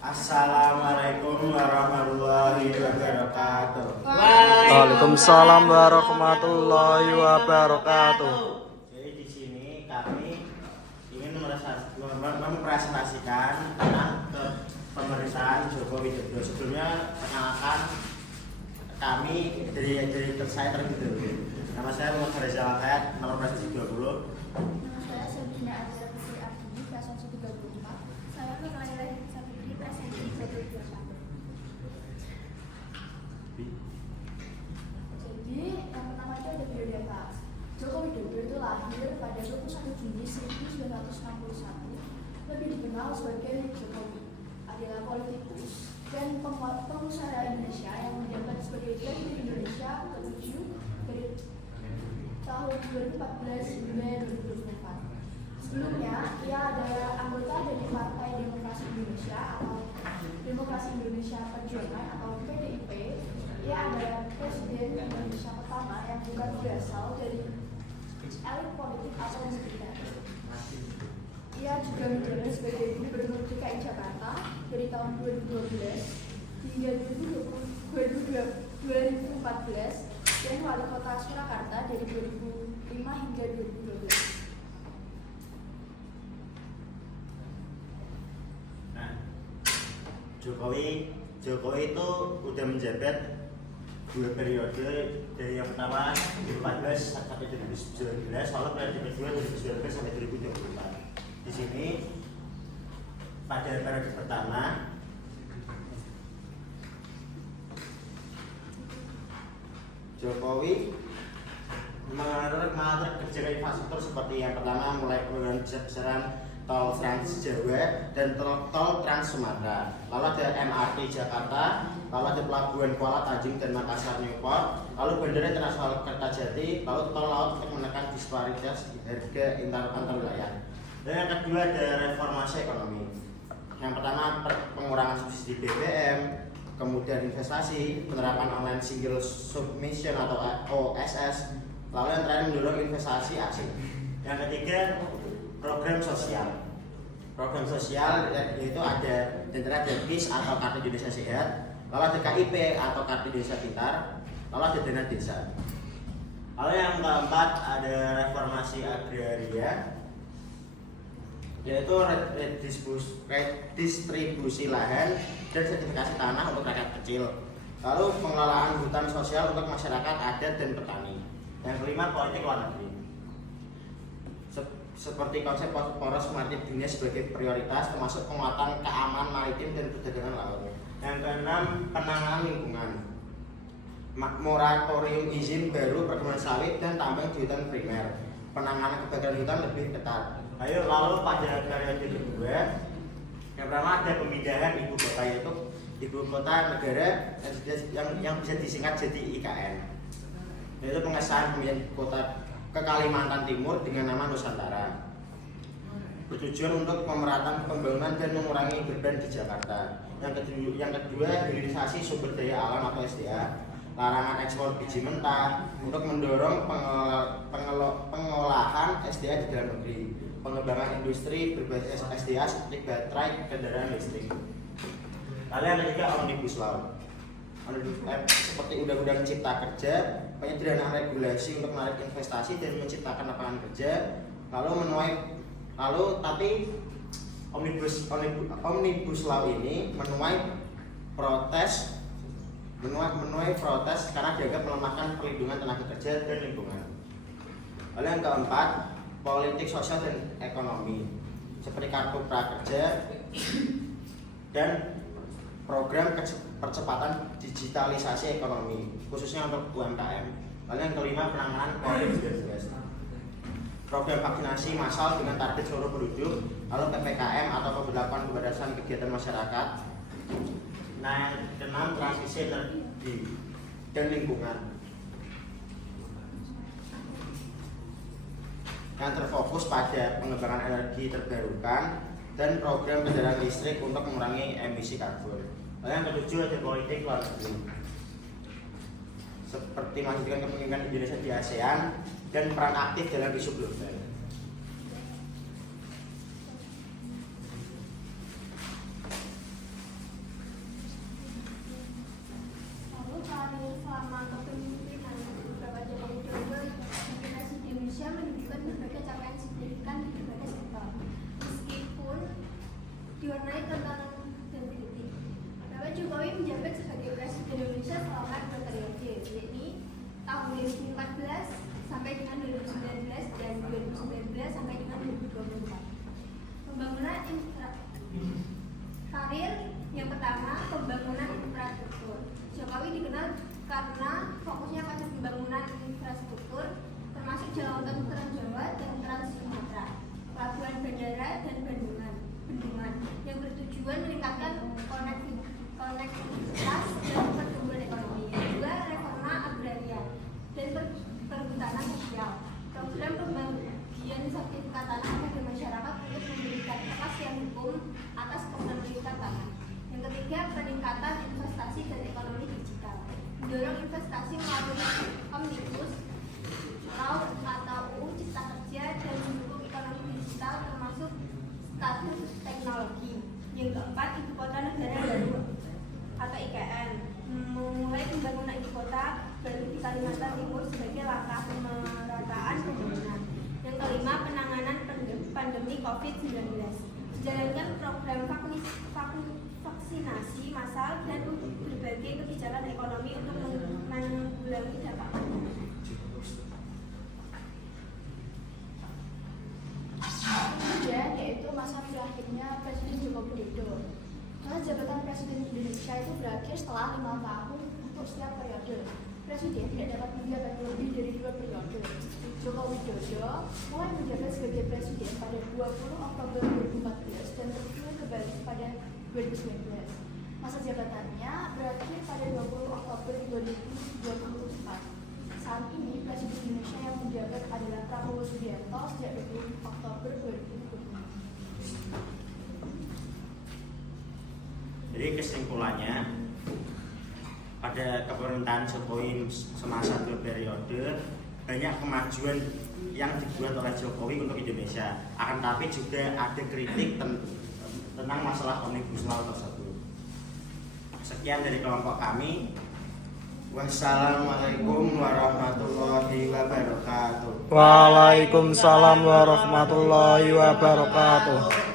Assalamualaikum warahmatullahi wabarakatuh. Waalaikumsalam warahmatullahi wabarakatuh. Jadi di sini kami ingin mempresentasikan tentang pemerintahan Joko Widodo. Sebelumnya perkenalkan kami dari saya terlebih dahulu. Nama saya Muhammad Reza Lakayat, nomor prestasi 20. Nama saya Sebina Azra Putri Abdi, kelas 134. Saya Nurlaila Sabitri, kelas 124. Jadi, yang pertama itu ada biodata. Joko Widodo itu lahir pada 21 Juni 1961. Lebih dikenal sebagai Jokowi. Adalah politikus dan pengusaha Indonesia yang menjabat sebagai Presiden Indonesia ke-7 dari tahun 2014 hingga 2024. Sebelumnya, ia adalah anggota dari Partai Demokrasi Indonesia atau Demokrasi Indonesia Perjuangan atau PDIP. Ia adalah Presiden Indonesia pertama yang bukan berasal dari elit politik atau militer. Ia juga menjabat sebagai Gubernur DKI Jakarta dari tahun 2012 hingga 2014 dan Wali Kota Surakarta dari 2005 hingga 2012. Nah, Jokowi itu udah menjabat 2 periode, dari yang pertama 2014 sampai 2019, lalu periode kedua 2019 sampai 2024. Di sini pada periode pertama Jokowi mengatur kebijakan infrastruktur seperti yang pertama mulai pembangunan besar-besaran tol Trans Jawa dan tol Trans Sumatera, lalu ada MRT Jakarta, lalu ada pelabuhan Kuala Tanjung dan Makassar Newport, lalu bandara internasional Kertajati, lalu tol laut untuk menekan disparitas harga antar wilayah. Dan yang kedua ada reformasi ekonomi. Yang pertama pengurangan subsidi BBM, kemudian investasi, penerapan online single submission atau OSS, lalu yang terakhir mendorong investasi asing. Yang ketiga program sosial. Program sosial yaitu ada KIS atau Kartu Indonesia Sehat, lalu ada KIP atau Kartu Indonesia Pintar, lalu ada dana desa. Lalu yang keempat ada reformasi agraria, yaitu redistribusi lahan dan sertifikasi tanah untuk rakyat kecil, lalu pengelolaan hutan sosial untuk masyarakat adat dan petani. Yang kelima politik luar negeri, seperti konsep poros maritim dunia sebagai prioritas, termasuk penguatan keamanan maritim dan perdagangan laut. Yang keenam penanganan lingkungan, moratorium izin baru perkebunan sawit dan tambang di hutan primer, penanganan kebakaran hutan lebih ketat. Lalu pada periode kedua, yang pertama ada pemindahan ibu kota, yaitu ibu kota negara yang bisa disingkat jadi IKN, yaitu pengesahan pemindahan ibu kota ke Kalimantan Timur dengan nama Nusantara, bertujuan untuk pemerataan pembangunan dan mengurangi beban di Jakarta. Yang kedua hilirisasi sumber daya alam atau SDA, larangan ekspor biji mentah untuk mendorong pengolahan SDA di dalam negeri, pengembangan industri berbasis SDA seperti baterai kendaraan listrik. Lalu yang ketiga Omnibus Law, seperti Undang-Undang Cipta Kerja, penyederhanaan regulasi untuk menarik investasi dan menciptakan lapangan kerja. Tapi Omnibus Law ini menuai protes karena dianggap melemahkan perlindungan tenaga kerja dan lingkungan. Lalu yang keempat politik sosial dan ekonomi, seperti kartu prakerja dan program percepatan digitalisasi ekonomi khususnya untuk UMKM. Lalu yang kelima penanganan COVID-19, program vaksinasi massal dengan target seluruh penduduk, lalu PPKM atau pemberlakuan pembatasan kegiatan masyarakat. Nah, yang keenam transisi energi dan lingkungan, yang terfokus pada pengembangan energi terbarukan dan program kendaraan listrik untuk mengurangi emisi karbon. Lalu yang ketujuh ada politik luar negeri, seperti mewujudkan kepemimpinan Indonesia di ASEAN dan peran aktif dalam isu global. diwarnai tantangan dan kritik. Bapak Jokowi menjabat sebagai Presiden Indonesia selama 2 periode, yakni tahun 2014 sampai dengan 2019 dan 2019 sampai dengan 2024. Pembangunan karir yang pertama, pembangunan infrastruktur. Jokowi dikenal karena fokusnya pada pembangunan infrastruktur, termasuk jalan tol Trans Jawa dan Trans Sumatera, pelabuhan bandara dan bendungan yang bertujuan meningkatkan konektivitas dan pertumbuhan ekonomi. Yang kedua, reforma agraria dan perhutanan sosial. Program pembagian sertifikat tanah kepada masyarakat untuk memberikan kepastian hukum atas kepemilikan tanah. Yang ketiga, peningkatan investasi dan ekonomi digital. Mendorong investasi melalui Omnibus Law atau UU Cipta Kerja dan mendukung ekonomi digital termasuk status teknologi. Yang keempat, ibu kota negara baru atau IKN. Memulai pembangunan ibu kota baru di Kalimantan Timur sebagai langkah pemerataan pembangunan. Yang kelima, penanganan pandemi COVID-19. Menjalankan program vaksinasi massal dan berbagai kebijakan ekonomi untuk menanggulangi dampak pandemi. Kemudian yaitu masa terakhirnya Presiden Joko Widodo. Masa jabatan Presiden Indonesia itu berakhir setelah 5 tahun untuk setiap periode. Presiden tidak dapat menjabat lebih dari 2 periode. Joko Widodo mulai menjabat sebagai Presiden pada 20 Oktober 2014 dan terpilih kembali pada 2019. Masa jabatannya berakhir pada 20 Oktober 2024. Saat ini Presiden Indonesia yang menjabat adalah Prabowo Subianto sejak 20 Oktober 2025. Jadi kesimpulannya, pada kepemerintahan Jokowi semasa 2 periode banyak kemajuan yang dibuat oleh Jokowi untuk Indonesia. Akan tapi juga ada kritik tentang masalah Omnibus Law tersebut. Sekian dari kelompok kami. Wassalamualaikum warahmatullahi wabarakatuh. Waalaikumsalam warahmatullahi wabarakatuh.